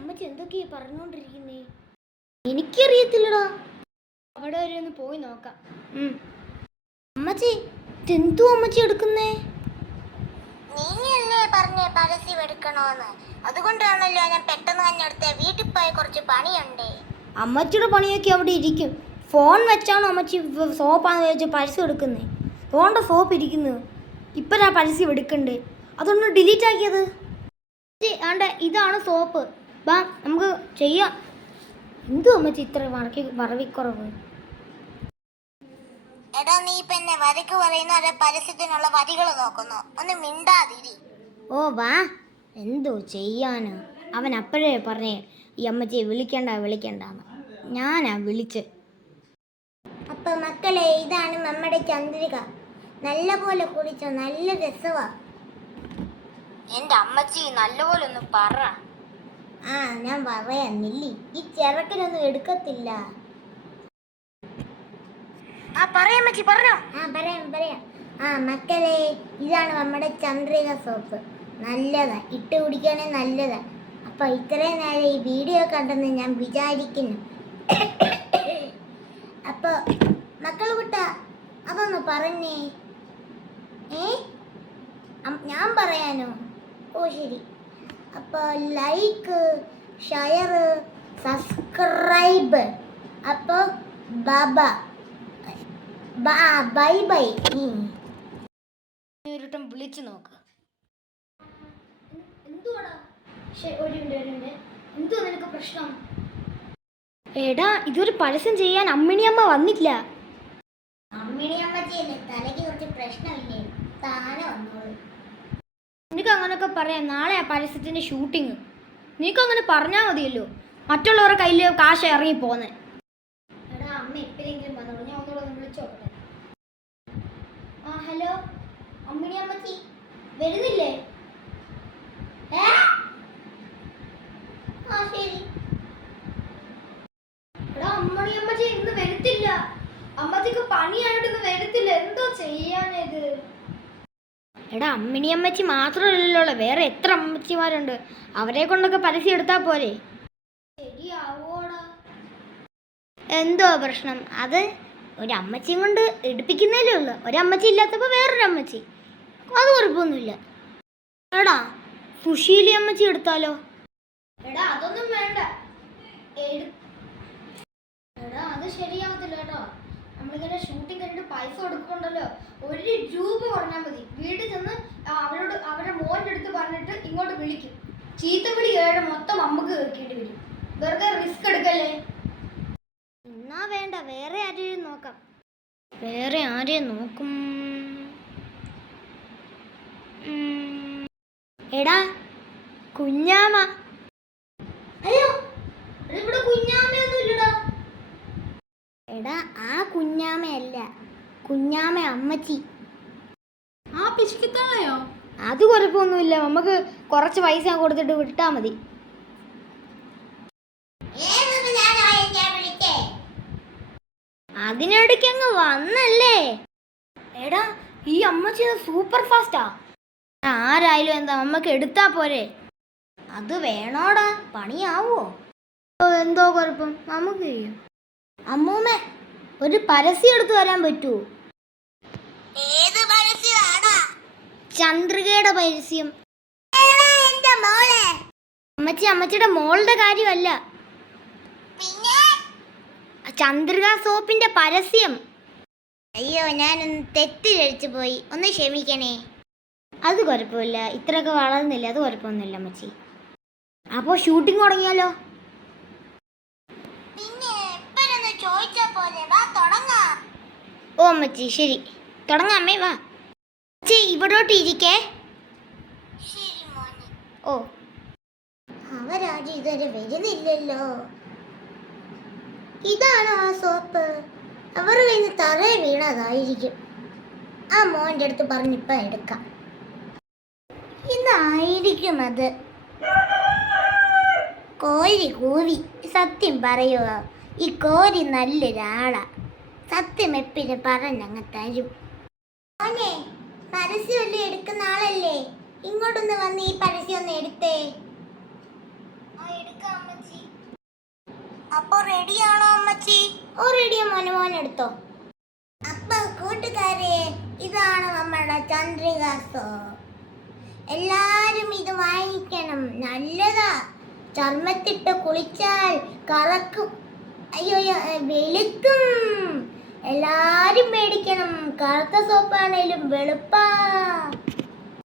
അമ്മച്ചി എന്തൊക്കെയാ പറഞ്ഞോണ്ടിരിക്കുന്നേ? എനിക്കറിയത്തില്ലടാ. അവിടെ വരെ ഒന്ന് പോയി നോക്കാം. അമ്മച്ചി എന്തോ അമ്മച്ചി എടുക്കുന്നേ? നീയല്ലേ പറഞ്ഞേ പരസ്യം എടുക്കണോന്ന്? അതുകൊണ്ടാണല്ലോ ഞാൻ പെട്ടെന്ന് തന്നെ എടുത്തേ. വീട്ടിൽ പോയി കുറച്ച് പണിയുണ്ട്. അമ്മച്ചിയുടെ പണിയൊക്കെ അവിടെ ഇരിക്കും. ഫോൺ വെച്ചാണോ അമ്മച്ചി സോപ്പാന്ന് വെച്ച് പരസ്യം എടുക്കുന്നേ? ഫോണിൻ്റെ സോപ്പ് ഇരിക്കുന്നു. ഇപ്പം ഞാൻ പരസ്യം എടുക്കണ്ടേ? അതൊന്ന് ഡിലീറ്റ് ആക്കിയത്. ആണ്ടെ ഇതാണ് സോപ്പ്. ബാ നമുക്ക് ചെയ്യാം. എന്തോ അമ്മച്ചി ഇത്ര വറവിക്കുറവ്? എടാ നീ ഇപ്പൊ എന്നെ വരക്ക് പറയുന്ന അല്ലെ പരസ്യത്തിനുള്ള വരികൾ നോക്കുന്നു? ഒന്ന് മിണ്ടാതിരി. ഓ വാ, എന്തോ ചെയ്യാനോ? അവൻ അപ്പോഴേ പറഞ്ഞേ ഈ അമ്മച്ചിയെ വിളിക്കണ്ടെന്ന്. ഞാനാ വിളിച്ച്. അപ്പൊ മക്കളെ, ഇതാണ് നമ്മുടെ ചന്ദ്രിക. നല്ല പോലെ കുടിച്ചോ, നല്ല രസവാ. എന്റെ അമ്മച്ചി നല്ലപോലെ ഒന്ന് പറ. ഞാൻ പറയാം നില്ലി. ഈ ചെറുക്കനൊന്നും എടുക്കത്തില്ല. പറയാം മക്കളെ, ഇതാണ് നമ്മുടെ ചന്ദ്രിക സോപ്പ്. നല്ലതാ, ഇട്ട് കുടിക്കുകയാണെ നല്ലതാ. അപ്പൊ ഇത്രയും നേരം ഈ വീഡിയോ കണ്ടെന്ന് ഞാൻ വിചാരിക്കുന്നു. അപ്പൊ മക്കൾ കുട്ട അതൊന്ന് പറഞ്ഞേ. ഞാൻ പറയാനോ? ഓ ശരി. അപ്പൊ ലൈക്ക്, ഷെയർ, സബ്സ്ക്രൈബ്. അപ്പൊ ബൈ ബൈ. ഒരുട്ടം വിളിച്ചു നോക്ക്. എന്തോ നിനക്ക് പ്രശ്നം? എടാ, ഇതൊരു പരസ്യം ചെയ്യാൻ അമ്മിണിയമ്മ വന്നില്ല. അമ്മിണിയമ്മച്ചല്ലേ, തലയ്ക്ക് കുറച്ച് പ്രശ്നമില്ലേ? താനെ വന്നോളൂ. നിനക്ക് അങ്ങനൊക്കെ പറയാം. നാളെ ആ പരസ്യത്തിന്റെ ഷൂട്ടിങ്. നിനക്ക് അങ്ങനെ പറഞ്ഞാൽ മതിയല്ലോ. മറ്റുള്ളവരുടെ കയ്യിൽ കാശ് ഇറങ്ങി പോന്നെ. എടാ, അമ്മ എപ്പോഴെങ്കിലും വന്നോളൂ. ഞാൻ ഒന്നുകൂടെ ഒന്ന് വിളിച്ചു നോക്കട്ടെ. ഹലോ അമ്മിണിയമ്മച്ചി, വരുന്നില്ലേ? ശരി. എടാ, അമ്മിണിയമ്മച്ചി ഇന്ന് വരത്തില്ല. അമ്മച്ചിക്ക് പണിയായിട്ട് ഇന്ന് വരത്തില്ല. എന്തോ ചെയ്യാനത്? എടാ, അമ്മിണിയമ്മച്ചി മാത്രമല്ലല്ലോ, വേറെ എത്ര അമ്മച്ചിമാരുണ്ട്. അവരെ കൊണ്ടൊക്കെ പരസ്യം എടുത്താൽ പോരെ? ശരിയാവോടാ? എന്തോ പ്രശ്നം? അത് ഒരമ്മച്ചിയും കൊണ്ട് എടുപ്പിക്കുന്നതല്ലേ ഉള്ളു. ഒരമ്മച്ചി ഇല്ലാത്തപ്പോൾ വേറൊരു അമ്മച്ചി. അത് കുഴപ്പമൊന്നുമില്ല. എടാ, സുശീലി അമ്മച്ചി എടുത്താലോ? എടാ, അതൊന്നും വേണ്ട. എടാ, അത് ശരിയാവത്തില്ല കേട്ടോ. നമ്മളിങ്ങനെ ഷൂട്ടിംഗ് കഴിഞ്ഞിട്ട് പൈസ കൊടുക്കുന്നുണ്ടല്ലോ, 1 രൂപ പറഞ്ഞാൽ മതി. വീട്ടിൽ ചെന്ന് അവരുടെ മോൻ്റെ അടുത്ത് പറഞ്ഞിട്ട് ഇങ്ങോട്ട് വിളിക്കും. ചീത്ത വിളി കേട്ട് മൊത്തം നമുക്ക് കേൾക്കേണ്ടി വരും. വെറുതെ റിസ്ക് എടുക്കല്ലേ. എന്നാ വേണ്ട, വേറെ ആരെയും നോക്കാം. വേറെ ആരെയും നോക്കും? എടാ, കുഞ്ഞാമ. അയ്യോ, ഇവിടെ കുഞ്ഞാമയൊന്നും ഇല്ലടാ. എടാ, ആ കുഞ്ഞാമയല്ല, കുഞ്ഞാമ അമ്മച്ചി. ആ പിശുക്കിത്തള്ളയോ? അത് കുഴപ്പമൊന്നുമില്ല. നമുക്ക് കുറച്ച് പൈസ കൊടുത്തിട്ട് വിട്ടാ മതി. അതിനിടയ്ക്ക് അങ്ങ് വന്നല്ലേ. എടാ, ഈ അമ്മച്ചി സൂപ്പർ ഫാസ്റ്റാ. ആരായാലും എന്താ, നമുക്ക് എടുത്താ പോരെ? അത് വേണോടാ, പണിയാവോ? എന്തോ കുഴപ്പം, നമുക്ക് ചെയ്യും. അമ്മൂമ്മ, ഒരു പരസ്യം എടുത്തു വരാൻ പറ്റുമോ? ഏത് പരസ്യമാടാ? ചന്ദ്രികയുടെ പരസ്യം. അമ്മച്ചിയുടെ മോളുടെ കാര്യമല്ല, പിന്നെ ചന്ദ്രിക സോപ്പിന്റെ പരസ്യം. അയ്യോ, ഞാനൊന്ന് തെറ്റിദ്ധരിച്ചു പോയി, ഒന്ന് ക്ഷമിക്കണേ. അത് കുഴപ്പമില്ല, ഇത്രയൊക്കെ വളർന്നില്ല. അത് കുഴപ്പമൊന്നുമില്ല അമ്മച്ചി. അപ്പോൾ ഷൂട്ടിംഗ് തുടങ്ങിയാലോ? പിന്നെ എപ്പോഴൊന്ന് ചോദിച്ചാ പോലെ. വാ തുടങ്ങാം. ഓ അമ്മച്ചി, ശരി, തുടങ്ങാമേ. വാ അമ്മച്ചി, ഇവിടോട്ട് ഇരിക്കേ. ശരി മോനെ. ഓ, അവരാരും ഇതുവരെ വരുന്നില്ലല്ലോ. ഇതാണോ ആ സോപ്പ്? അവർ കഴിഞ്ഞ് തറയെ വീണതായിരിക്കും. ആ മോൻ്റെ അടുത്ത് പറഞ്ഞിപ്പം എടുക്കാം. ഇതായിരിക്കും അത്. കോരി കൂവി. സത്യം പറയുക, ഈ കോരി നല്ലൊരാളാ. സത്യം എപ്പിന് പറഞ്ഞങ്ങ് തരും. മോനെ, പരസ്യമല്ലേ എടുക്കുന്ന ആളല്ലേ, ഇങ്ങോട്ടൊന്ന് വന്ന് ഈ പരസ്യം ഒന്ന് എടുത്തേ. എടുക്കാം അമ്മച്ചി. അപ്പൊ റെഡിയാണോ അമ്മച്ചി? ഓ റെഡിയാ മോനെ, മോൻ എടുത്തോ. അപ്പൊ കൂട്ടുകാരെ, ഇതാണ് നമ്മുടെ ചന്ദ്രിക സോപ്പ്. എല്ലാരും ഇത് വാങ്ങിക്കണം, നല്ലതാ. ചർമ്മത്തിട്ട് കുളിച്ചാൽ കറക്കും, അയ്യോ വെളുക്കും. എല്ലാരും മേടിക്കണം, കറുത്ത സോപ്പാണേലും വെളുപ്പാ.